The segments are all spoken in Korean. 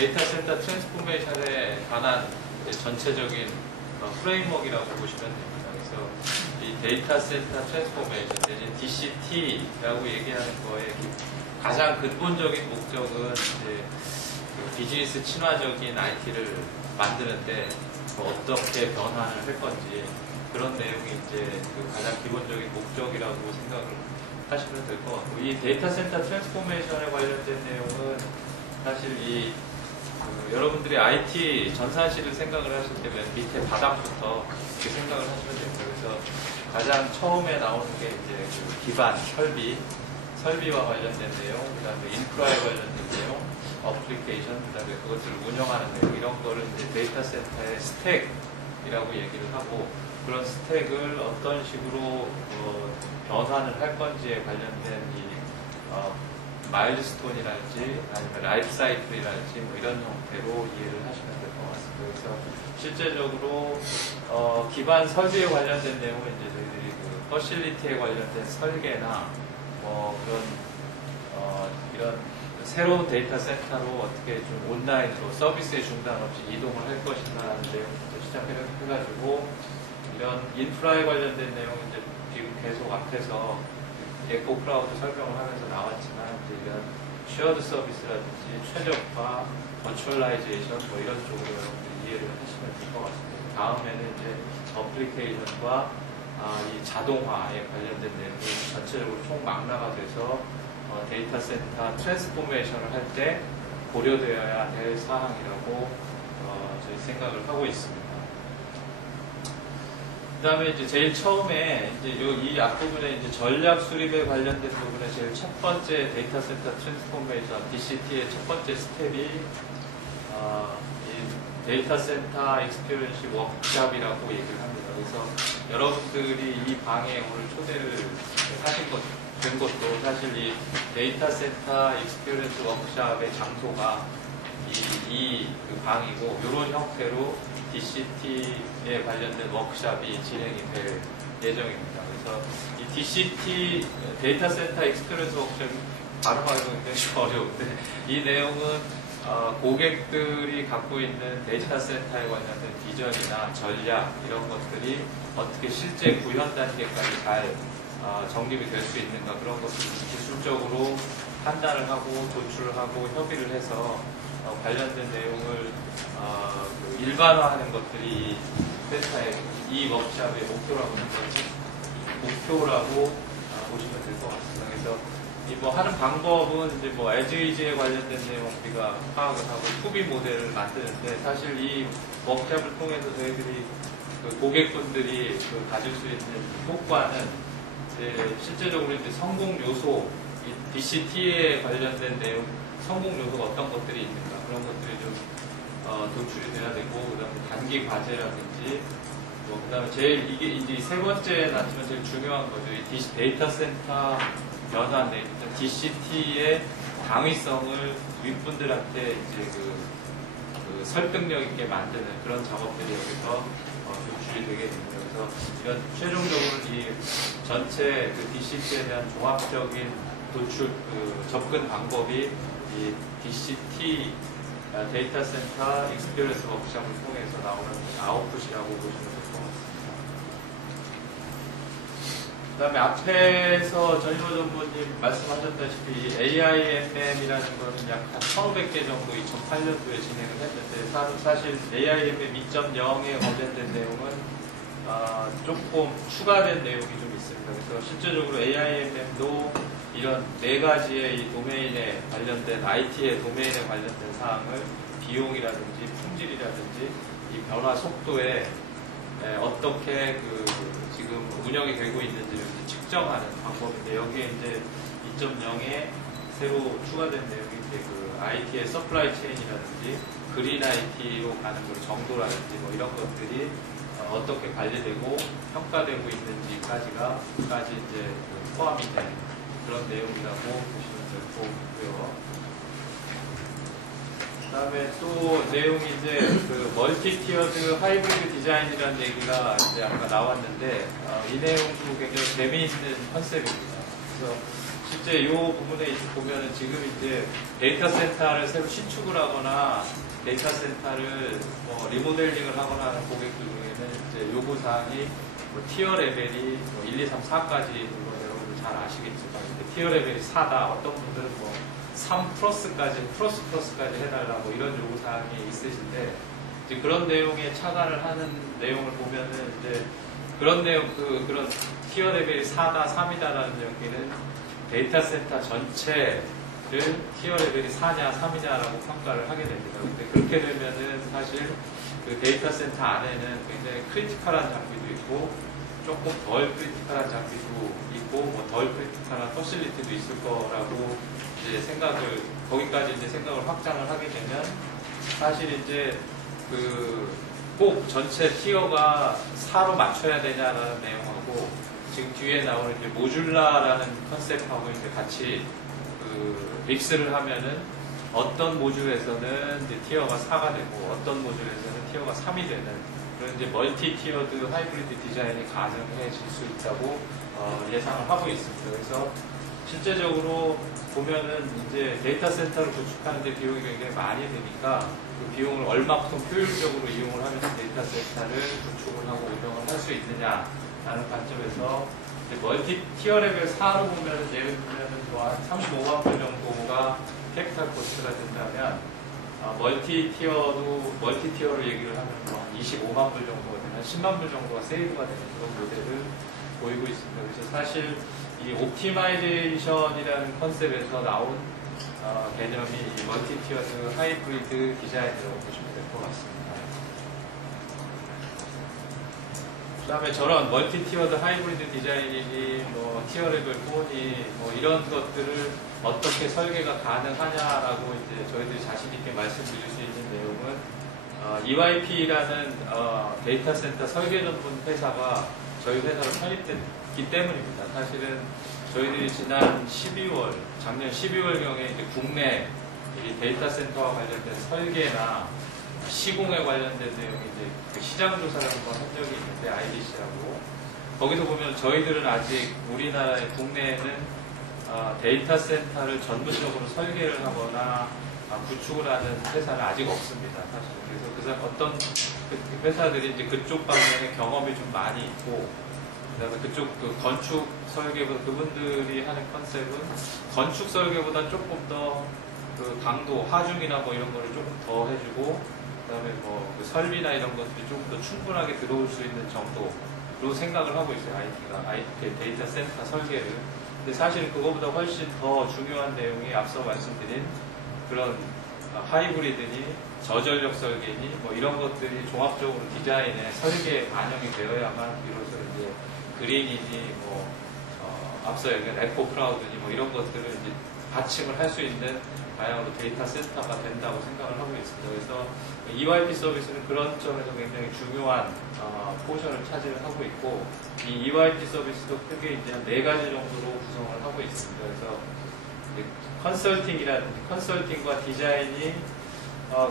데이터 센터 트랜스포메이션에 관한 전체적인 프레임워크라고 보시면 됩니다. 그래서 이 데이터 센터 트랜스포메이션, DCT라고 얘기하는 거에 가장 근본적인 목적은 이제 그 비즈니스 친화적인 IT를 만드는데 어떻게 변화를 할 건지 그런 내용이 이제 그 가장 기본적인 목적이라고 생각을 하시면 될 것 같고, 이 데이터 센터 트랜스포메이션에 관련된 내용은 사실 여러분들이 IT 전산실을 생각을 하실 때면 밑에 바닥부터 이렇게 생각을 하시면 됩니다. 그래서 가장 처음에 나오는 게 이제 그 기반 설비와 관련된 내용, 그 다음에 인프라에 관련된 내용, 어플리케이션, 그 다음에 그것들을 운영하는 내용, 이런 거를 이제 데이터 센터의 스택이라고 얘기를 하고, 그런 스택을 어떤 식으로 변환을 할 건지에 관련된 마일스톤이랄지 아니면 라이프 사이클이랄지 뭐 이런 형태로 이해를 하시면 될 것 같습니다. 그래서 실제적으로 기반 설비에 관련된 내용은 이제 저희들이 그 퍼실리티에 관련된 설계나 그런 이런 새로운 데이터 센터로 어떻게 좀 온라인으로 서비스의 중단 없이 이동을 할 것인가라는 내용부터 시작해가지고, 이런 인프라에 관련된 내용은 이제 지금 계속 앞에서 에코 클라우드 설명을 하면서 나왔지만, 이제 이런 쉐어드 서비스라든지 최적화, 버추얼라이제이션 뭐 이런 쪽으로 여러분들이 이해를 하시면 될 것 같습니다. 다음에는 이제 어플리케이션과 이 자동화에 관련된 내용이 전체적으로 총망라가 돼서 데이터 센터 트랜스포메이션을 할 때 고려되어야 될 사항이라고 저희 생각을 하고 있습니다. 그 다음에 이제 제일 처음에 이제 이 앞부분에 이제 전략 수립에 관련된 부분에 제일 첫 번째 데이터 센터 트랜스포메이션 DCT의 첫 번째 스텝이 이 데이터 센터 익스피리언스 워크샵이라고 얘기를 합니다. 그래서 여러분들이 이 방에 오늘 초대를 된 것도 사실 이 데이터 센터 익스피리언스 워크샵의 장소가 그 방이고, 이런 형태로 DCT에 관련된 워크샵이 진행이 될 예정입니다. 그래서 이 DCT 데이터 센터 익스피리언스 워크샵이 발음하기가 굉장히 좀 어려운데, 이 내용은 고객들이 갖고 있는 데이터 센터에 관련된 비전이나 전략 이런 것들이 어떻게 실제 구현 단계까지 잘 정립이 될 수 있는가, 그런 것들을 기술적으로 판단을 하고 조출을 하고 협의를 해서 관련된 내용을 일반화하는 것들이 센터의 이 워크샵의 목표라고 보시면 될 것 같습니다. 그래서 하는 방법은 이제 에즈이즈에 관련된 내용 우리가 파악을 하고 투비 모델을 만드는데, 사실 이 워크샵을 통해서 저희들이 고객분들이 가질 수 있는 효과는 실제적으로 이제 성공 요소, 이 DCT에 관련된 내용, 성공 요소가 어떤 것들이 있는가, 그런 것들이 좀 도출이 돼야 되고, 그 다음에 단기 과제라든지, 그 다음에 이게 이제 세 번째 나지만 제일 중요한 거죠. 이 데이터 센터 변환, DCT의 당위성을 윗분들한테 이제 그 설득력 있게 만드는 그런 작업들이 여기서 도출이 되게 됩니다. 그래서 이런 최종적으로 이 전체 DCT에 대한 종합적인 도출, 접근 방법이 이 DCT 데이터 센터 익스피리언스 워크샵을 통해서 나오는 아웃풋이라고 보시면 될 것 같습니다. 그 다음에 앞에서 전인호 전무님 말씀하셨다시피 AIMM이라는 것은 약 한 1,500개 정도 2008년도에 진행을 했는데, 사실 AIMM 2.0에 관련된 내용은 조금 추가된 내용이 좀 있습니다. 그래서 실제적으로 AIMM도 이런 네 가지의 이 도메인에 관련된 IT의 도메인에 관련된 사항을 비용이라든지 품질이라든지 이 변화 속도에 어떻게 지금 운영이 되고 있는지를 측정하는 방법인데, 여기에 이제 2.0에 새로 추가된 내용이 이제 IT의 서플라이 체인이라든지 그린 IT로 가는 정도라든지 이런 것들이 어떻게 관리되고 평가되고 있는지까지 이제 포함이 된 그런 내용이라고 보시면 될 거고요. 그 다음에 또 내용이 이제 멀티티어드 하이브리드 디자인이라는 얘기가 이제 아까 나왔는데, 이 내용도 굉장히 재미있는 컨셉입니다. 그래서 실제 이 부분에 보면은 지금 이제 데이터 센터를 새로 신축을 하거나 데이터 센터를 뭐 리모델링을 하거나 하는 고객들 중에는 이제 요구사항이 뭐 티어 레벨이 뭐 1, 2, 3, 4까지 여러분들 잘 아시겠지만 티어 레벨이 4다. 어떤 분들은 뭐 3 플러스까지, 플러스까지 해달라고 이런 요구사항이 있으신데 이제 그런 내용에 차관을 하는 내용을 보면은 이제 그런 내용, 그런 티어 레벨이 4다, 3이다라는 여기는 데이터 센터 전체를 티어 레벨이 4냐, 3이냐라고 평가를 하게 됩니다. 근데 그렇게 되면은 사실 그 데이터 센터 안에는 굉장히 크리티컬한 장비도 있고 조금 덜 크리티컬한 장비도 있고 뭐 덜 크리티컬한 퍼실리티도 있을 거라고 이제 거기까지 이제 생각을 확장을 하게 되면 사실 이제 꼭 전체 티어가 4로 맞춰야 되냐라는 내용하고 지금 뒤에 나오는 이제 모듈라라는 컨셉하고 이제 같이 믹스를 하면은 어떤 모듈에서는 이제 티어가 4가 되고 어떤 모듈에서는 티어가 3이 되는 그런 이제 멀티 티어드 하이브리드 디자인이 가능해질 수 있다고 예상을 하고 있습니다. 그래서 실제적으로 보면은 이제 데이터 센터를 구축하는데 비용이 굉장히 많이 드니까 그 비용을 얼마큼 효율적으로 이용을 하면서 데이터 센터를 구축을 하고 운영을 할 수 있느냐라는 관점에서 멀티 티어 레벨 4로 보면은 예를 들면은 뭐 한 35만 불 정도가 캐피탈 코스트가 된다면 멀티 티어로 얘기를 하면 뭐 한 25만 불 정도가 되면 한 10만 불 정도가 세이브가 되는 그런 모델을 보이고 있습니다. 그래서 사실 이 옵티마이제이션이라는 컨셉에서 나온 개념이 이 멀티 티어드 하이브리드 디자인이라고 보시면 될 것 같습니다. 그 다음에 저런 멀티 티어드 하이브리드 디자인이니 뭐 티어 레벨 4니 뭐 이런 것들을 어떻게 설계가 가능하냐라고 이제 저희들이 자신있게 말씀드릴 수 있는 내용은 EYP라는 데이터 센터 설계 전문 회사가 저희 회사로 설립됐기 때문입니다. 사실은 저희들이 작년 12월경에 이제 국내 이 데이터 센터와 관련된 설계나 시공에 관련된 내용이 이제 그 시장 조사를 한번 한 적이 있는데 IDC라고 거기서 보면 저희들은 아직 우리나라의 국내에는 데이터 센터를 전문적으로 설계를 하거나 구축을 하는 회사는 아직 없습니다. 사실 그래서 어떤 회사들이 이제 그쪽 방면에 경험이 좀 많이 있고 그다음에 그쪽 건축 설계보다 그분들이 하는 컨셉은 건축 설계보다 조금 더 강도, 하중이나 뭐 이런 거를 조금 더 해주고 그다음에 뭐 설비나 이런 것들이 조금 더 충분하게 들어올 수 있는 정도로 생각을 하고 있어요. IT 데이터 센터 설계를. 근데 사실 그거보다 훨씬 더 중요한 내용이 앞서 말씀드린 그런 하이브리드니 저전력 설계니 뭐 이런 것들이 종합적으로 디자인에 설계에 반영이 되어야만 비로소 이제 그린이니 뭐 앞서 얘기한 에코 크라우드니 뭐 이런 것들을 이제 받침을 할 수 있는 방향으로 데이터 센터가 된다고 생각을 하고 있습니다. 그래서 EYP 서비스는 그런 점에서 굉장히 중요한 포션을 차지를 하고 있고 이 EYP 서비스도 크게 이제 한 4가지 정도로 구성을 하고 있습니다. 그래서 컨설팅과 디자인이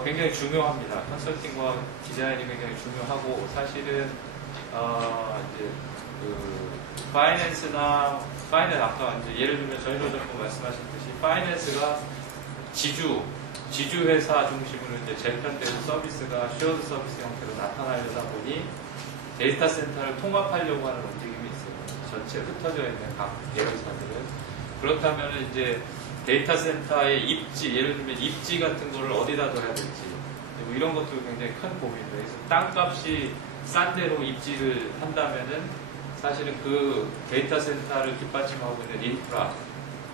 굉장히 중요합니다. 컨설팅과 디자인이 굉장히 중요하고 사실은 이제 파이낸스 아까 이제 예를 들면 전희도 정부 말씀하셨듯이 파이낸스가 지주 회사 중심으로 이제 재편되는 서비스가 쉐어드 서비스 형태로 나타나려다 보니 데이터 센터를 통합하려고 하는 움직임이 있어요. 전체 흩어져 있는 각 계열사들은 그렇다면 이제 데이터 센터의 입지, 예를 들면 입지 같은 거를 어디다 둬야 될지 뭐 이런 것도 굉장히 큰 고민입니다. 그래서 땅값이 싼 데로 입지를 한다면은 사실은 그 데이터 센터를 뒷받침하고 있는 인프라,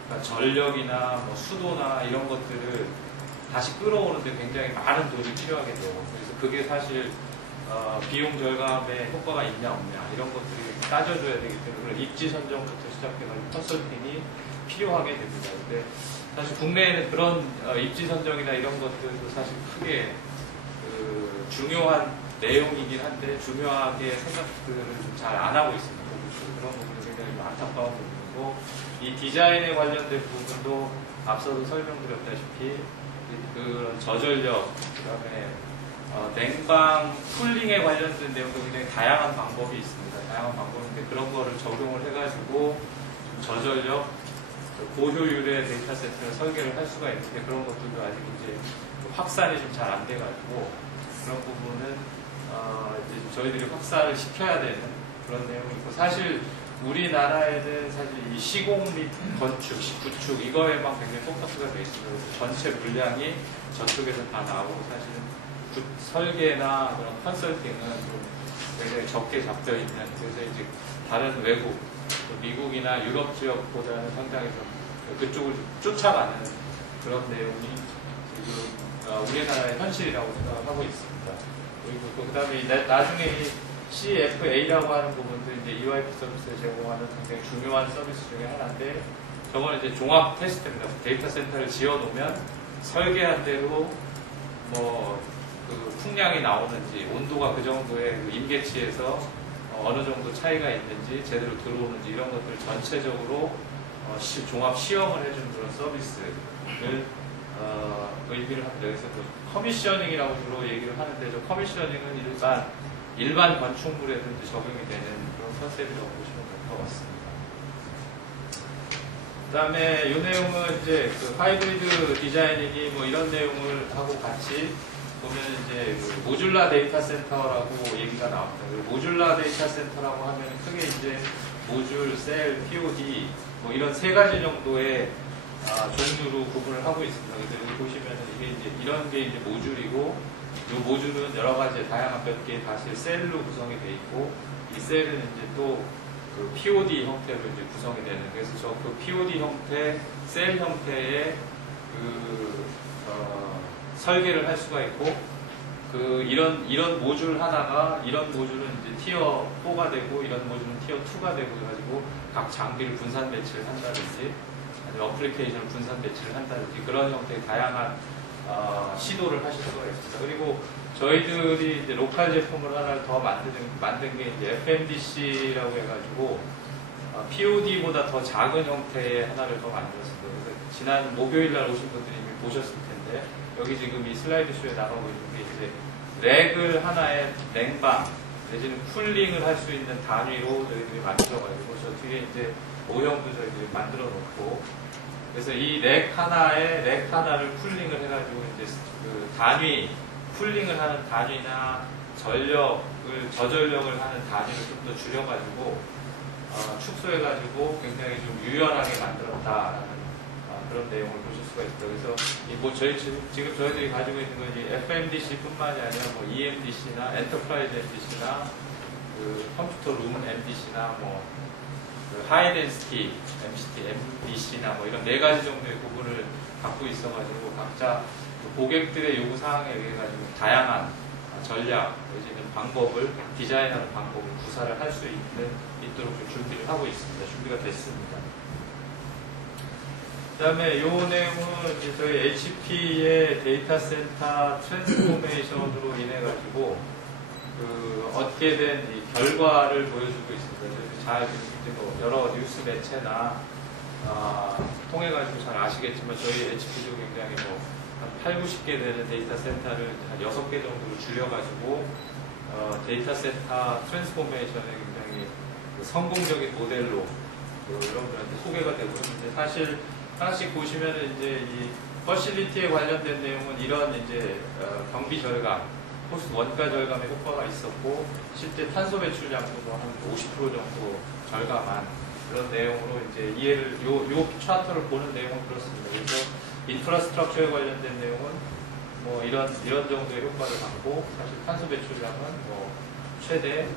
그러니까 전력이나 뭐 수도나 이런 것들을 다시 끌어오는데 굉장히 많은 돈이 필요하게 돼요. 그래서 그게 사실 비용 절감에 효과가 있냐 없냐 이런 것들이 따져줘야 되기 때문에 입지 선정부터 시작해가지고 컨설팅이 필요하게 됩니다. 근데 사실 국내에는 그런 입지 선정이나 이런 것들도 사실 크게 중요한 내용이긴 한데 중요하게 생각들을 좀 잘 안 하고 있습니다. 그런 부분이 굉장히 안타까운 부분이고 이 디자인에 관련된 부분도 앞서도 설명드렸다시피 그런 저전력, 그다음에 냉방 쿨링에 관련된 내용도 굉장히 다양한 방법이 있습니다. 다양한 방법인데 그런 거를 적용을 해가지고 저전력, 고효율의 데이터 센터를 설계를 할 수가 있는데 그런 것들도 아직 이제 확산이 좀 잘 안 돼가지고 그런 부분은 이제 저희들이 확산을 시켜야 되는 그런 내용이 있고 사실 우리나라에는 사실 이 시공 및 건축, 구축 이거에만 굉장히 포커스가 되어 있습니다. 그래서 전체 물량이 저쪽에서 다 나오고 사실은 설계나 그런 컨설팅은 좀 굉장히 적게 잡혀 있는 그래서 이제 다른 외국 미국이나 유럽 지역보다는 상당히 좀 그쪽을 쫓아가는 그런 내용이 지금 우리나라의 현실이라고 생각하고 있습니다. 그리고 그 다음에 나중에 이 CFA라고 하는 부분도 이제 EYP 서비스를 제공하는 굉장히 중요한 서비스 중에 하나인데 저거는 이제 종합 테스트입니다. 데이터 센터를 지어 놓으면 설계한 대로 그 풍량이 나오는지 온도가 그 정도의 그 임계치에서 어느 정도 차이가 있는지 제대로 들어오는지 이런 것들을 전체적으로 종합 시험을 해주는 그런 서비스를 의미를 합니다. 그래서 커미셔닝이라고 주로 얘기를 하는데 저 커미셔닝은 일반 건축물에도 이제 적용이 되는 그런 컨셉이라고 보시면 될 것 같습니다. 그 다음에 이 내용은 이제 그 하이브리드 디자이닝이 뭐 이런 내용을 하고 같이 보면 이제 그 모듈라 데이터 센터라고 얘기가 나옵니다. 모듈라 데이터 센터라고 하면 크게 이제 모듈, 셀, POD 뭐 이런 세 가지 정도의 종류로 구분을 하고 있습니다. 그래서 여기 보시면은 이게 이제 이런 게 이제 모듈이고 이 모듈은 여러 가지 다양한 몇 개의 다시 셀로 구성이 되어 있고 이 셀은 이제 또 그 POD 형태로 이제 구성이 되는 그래서 그 POD 형태, 셀 형태의 설계를 할 수가 있고 이런 모듈 하나가 이런 모듈은 이제 티어 4가 되고 이런 모듈은 티어 2가 되고 그래가지고 각 장비를 분산 배치를 한다든지 아니면 어플리케이션을 분산 배치를 한다든지 그런 형태의 다양한 시도를 하실 수가 있습니다. 그리고 저희들이 이제 로컬 제품을 하나를 더 만든 게 이제 FMDC라고 해가지고 POD보다 더 작은 형태의 하나를 더 만들었습니다. 그래서 지난 목요일 날 오신 분들이 이미 보셨을 텐데 여기 지금 이 슬라이드 쇼에 나가고 있는 게 이제 렉을 하나의 냉방 내지는 쿨링을 할 수 있는 단위로 저희들이 만들어가지고 저 뒤에 이제 모형도 저희들이 만들어 놓고 그래서 이 렉 하나를 쿨링을 해가지고 이제 그 단위 쿨링을 하는 단위나 저전력을 하는 단위를 좀 더 줄여가지고 축소해가지고 굉장히 좀 유연하게 만들었다라는 그런 내용을 보실 수가 있습니다. 그래서 지금 저희들이 가지고 있는 건 FMDC뿐만이 아니라 뭐 EMDC나 엔터프라이즈 MDC나 그 컴퓨터 룸 MDC나 하이덴시티 MDC나 뭐 이런 네 가지 정도의 구분을 갖고 있어가지고 각자 고객들의 요구 사항에 의해 가지고 다양한 전략 내지는 방법을 디자인하는 방법을 구사를 할 수 있도록 좀 준비를 하고 있습니다. 준비가 됐습니다. 그 다음에 이 내용은 이제 저희 HP의 데이터 센터 트랜스포메이션으로 인해 가지고 얻게 된 이 결과를 보여주고 있습니다. 잘 여러 뉴스 매체나 통해 가지고 잘 아시겠지만 저희 HP도 굉장히 한 8, 90개 되는 데이터 센터를 한 6개 정도로 줄여가지고 데이터 센터 트랜스포메이션의 굉장히 성공적인 모델로 여러분들한테 소개가 되고 있는데 사실 하나씩 보시면은 이제 이 퍼실리티에 관련된 내용은 이런 이제 경비 절감, 코스트 원가 절감의 효과가 있었고 실제 탄소 배출량도 한 50% 정도 절감한 그런 내용으로 이제 이해를 요 차트를 보는 내용은 그렇습니다. 그래서 인프라스트럭처에 관련된 내용은 이런 정도의 효과를 받고 사실 탄소 배출량은 최대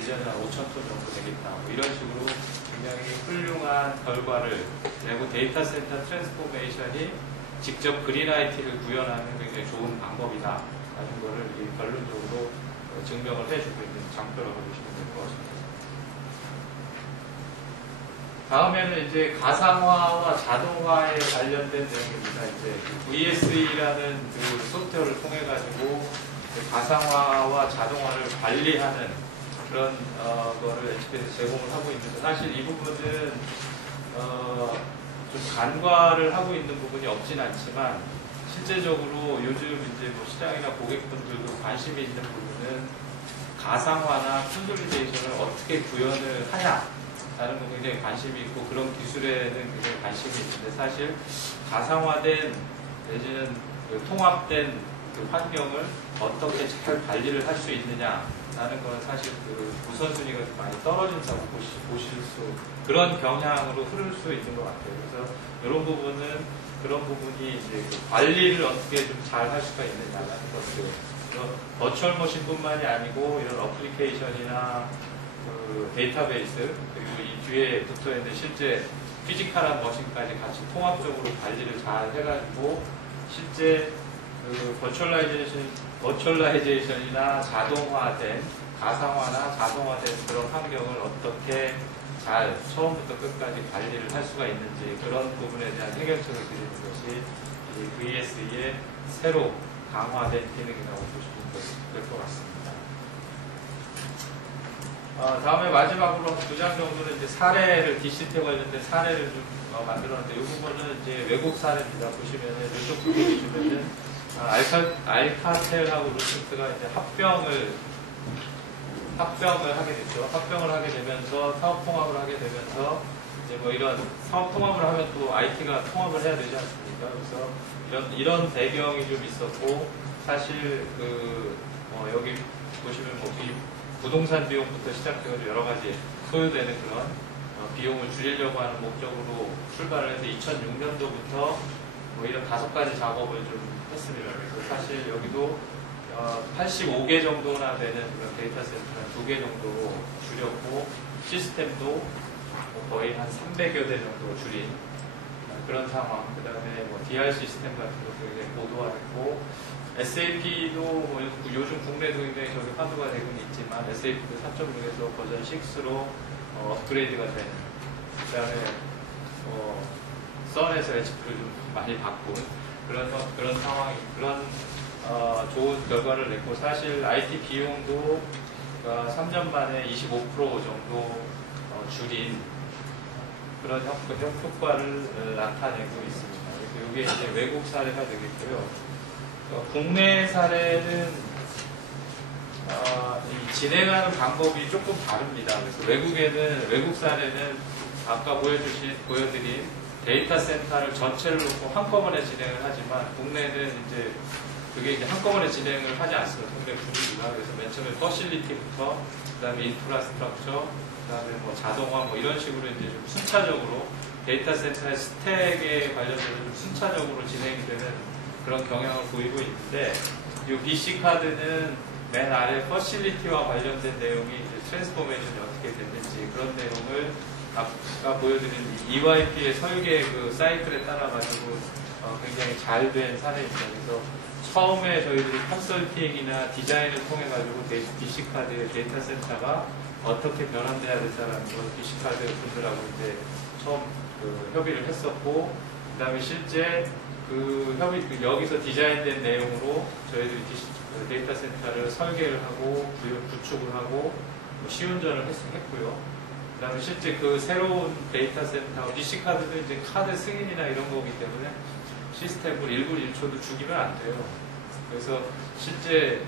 1년에 한 5,000톤 정도 되겠다. 이런 식으로 굉장히 훌륭한 결과를 내고 데이터 센터 트랜스포메이션이 직접 그린 IT를 구현하는 굉장히 좋은 방법이다. 라는 거를 결론적으로 증명을 해주고 있는 장표라고 보시면 될 것 같습니다. 다음에는 이제 가상화와 자동화에 관련된 내용입니다. 이제 VSE라는 그 소프트웨어를 통해 가지고 가상화와 자동화를 관리하는 그런 거를 HP에서 제공을 하고 있는데 사실 이 부분은 좀 간과를 하고 있는 부분이 없진 않지만 실제적으로 요즘 이제 시장이나 고객분들도 관심이 있는 부분은 가상화나 콘솔리데이션을 어떻게 구현을 하냐 다른 거 굉장히 관심이 있고 그런 기술에는 굉장히 관심이 있는데 사실 가상화된 내지는 그 통합된 그 환경을 어떻게 잘 관리를 할 수 있느냐라는 거는 사실 그 우선순위가 좀 많이 떨어진다고 보실 수 그런 경향으로 흐를 수 있는 것 같아요. 그래서 이런 부분은 그런 부분이 이제 그 관리를 어떻게 좀 잘 할 수가 있느냐라는 것들. 버추얼 머신뿐만이 아니고 이런 어플리케이션이나 그 데이터베이스 그리고 이 뒤에 붙어 있는 실제 피지컬한 머신까지 같이 통합적으로 관리를 잘 해가지고 실제 그 버추얼라이제이션이나 자동화된 가상화나 자동화된 그런 환경을 어떻게 잘 처음부터 끝까지 관리를 할 수가 있는지 그런 부분에 대한 해결책을 드리는 것이 이 VSE의 새로 강화된 기능이라고 보시면 될 것 같습니다. 다음에 마지막으로 한 2장 정도는 이제 사례를 DCT 관련된 사례를 좀 만들었는데 이 부분은 이제 외국 사례입니다. 보시면은 이쪽 부분에 보시면은 알카텔하고 루틴트가 이제 합병을 하게 됐죠. 합병을 하게 되면서 사업 통합을 하게 되면서 이제 뭐 이런 사업 통합을 하면 또 IT가 통합을 해야 되지 않습니까? 그래서 이런 배경이 좀 있었고 사실 여기 보시면 뭐 부동산 비용부터 시작해서 여러 가지 소요되는 그런 비용을 줄이려고 하는 목적으로 출발을 해서 2006년도부터 뭐 이런 5가지 작업을 좀 했습니다. 그래서 사실 여기도 85개 정도나 되는 그런 데이터 센터를 2개 정도로 줄였고 시스템도 거의 한 300여 대 정도 줄인 그런 상황. 그 다음에 뭐 DR 시스템 같은 것도 굉장히 고도화했고 SAP도 뭐 요즘 국내도 굉장히 저기 화두가 되고는 있지만 SAP도 4.6에서 버전 6로 업그레이드가 되는. 그 다음에 썬에서 HP를 좀 많이 바꾼 그런 상황이 좋은 결과를 냈고 사실 IT 비용도 3년 만에 25% 정도 줄인 그런 효과를 나타내고 있습니다. 그래서 이게 이제 외국 사례가 되겠고요. 국내 사례는 이 진행하는 방법이 조금 다릅니다. 그래서 외국 사례는 아까 보여드린 데이터 센터를 전체를 놓고 한꺼번에 진행을 하지만 국내는 이제 그게 이제 한꺼번에 진행을 하지 않습니다. 굉장히 분위기가. 그래서 맨 처음에 퍼실리티부터 그다음에 인프라스트럭처, 그다음에 뭐 자동화 뭐 이런 식으로 이제 좀 순차적으로 데이터 센터의 스택에 관련해서 좀 순차적으로 진행이 되는 그런 경향을 보이고 있는데 이 BC 카드는 맨 아래 퍼실리티와 관련된 내용이 이제 트랜스포메이션이 어떻게 됐는지 그런 내용을 아까 보여드린 EYP의 설계 그 사이클에 따라 가지고 굉장히 잘 된 사례입니다. 그래서 처음에 저희들이 컨설팅이나 디자인을 통해 가지고 BC 카드의 데이터 센터가 어떻게 변환돼야 된다는 걸 BC 카드 분들하고 이제 처음 협의를 했었고, 그다음에 실제 여기서 디자인된 내용으로 저희들이 데이터 센터를 설계를 하고 구축을 하고 시운전을 했고요. 그 다음에 실제 그 새로운 데이터 센터, BC 카드도 이제 카드 승인이나 이런 거기 때문에 시스템을 1분 1초도 죽이면 안 돼요. 그래서 실제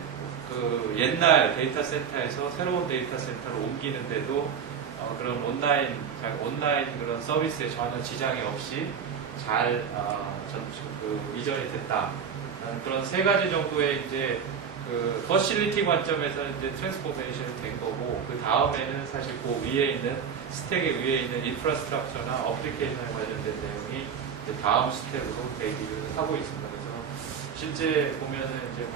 그 옛날 데이터 센터에서 새로운 데이터 센터로 옮기는데도 그런 온라인 그런 서비스에 전혀 지장이 없이 잘 이전이 됐다. 그런 3가지 정도의 이제 그 퍼실리티 관점에서는 이제 트랜스포메이션이 된 거고, 그 다음에는 사실 그 위에 있는 스택의 위에 있는 인프라스트럭처나 어플리케이션에 관련된 내용이 이제 다음 스텝으로 대기를 하고 있습니다. 그래서 실제 보면은 이제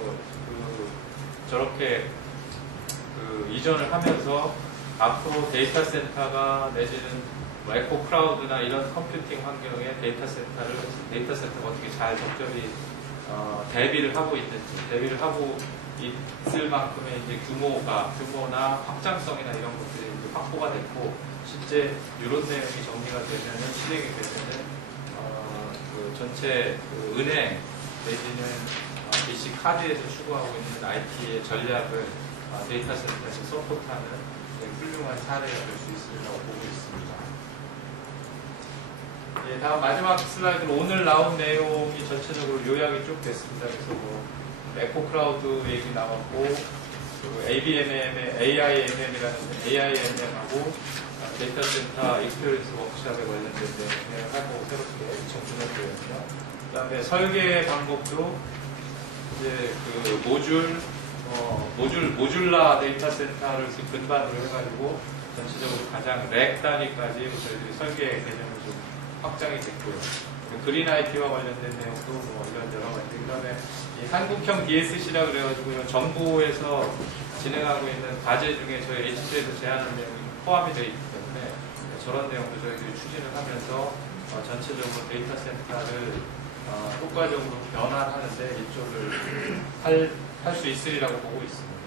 저렇게 이전을 하면서 앞으로 데이터 센터가 내지는 에코 클라우드나 이런 컴퓨팅 환경에 데이터 센터가 어떻게 잘 적절히 대비를 하고 있을 만큼의 이제 규모나 확장성이나 이런 것들이 이제 확보가 됐고, 실제 이런 내용이 정리가 되면은 실행이 되면은 전체 은행 내지는 BC 카드에서 추구하고 있는 IT의 전략을 데이터 센터에서 서포트하는 훌륭한 사례가 될 수 있으리라고 보고 있습니다. 예, 다음 마지막 슬라이드로 오늘 나온 내용이 전체적으로 요약이 쭉 됐습니다. 그래서 에코 클라우드 얘기 나왔고, AIMM하고 데이터 센터 익스피리언스 워크샵에 관련된 내용을 하고 새롭게 2009년도였고요. 그 다음에 설계 방법도 이제 그 모듈라 데이터 센터를 근반으로 해가지고 전체적으로 가장 렉 단위까지 저희들이 설계 개념을 좀 확장이 됐고요. 그린 IT와 관련된 내용도 뭐 이런 여러 가지. 그 다음에 이 한국형 DSC라 그래가지고 정부에서 진행하고 있는 과제 중에 저희 HT에서 제안한 내용이 포함이 되어 있기 때문에 저런 내용도 저희들이 추진을 하면서 전체적으로 데이터 센터를 효과적으로 변환하는데 이쪽을 할 수 있으리라고 보고 있습니다.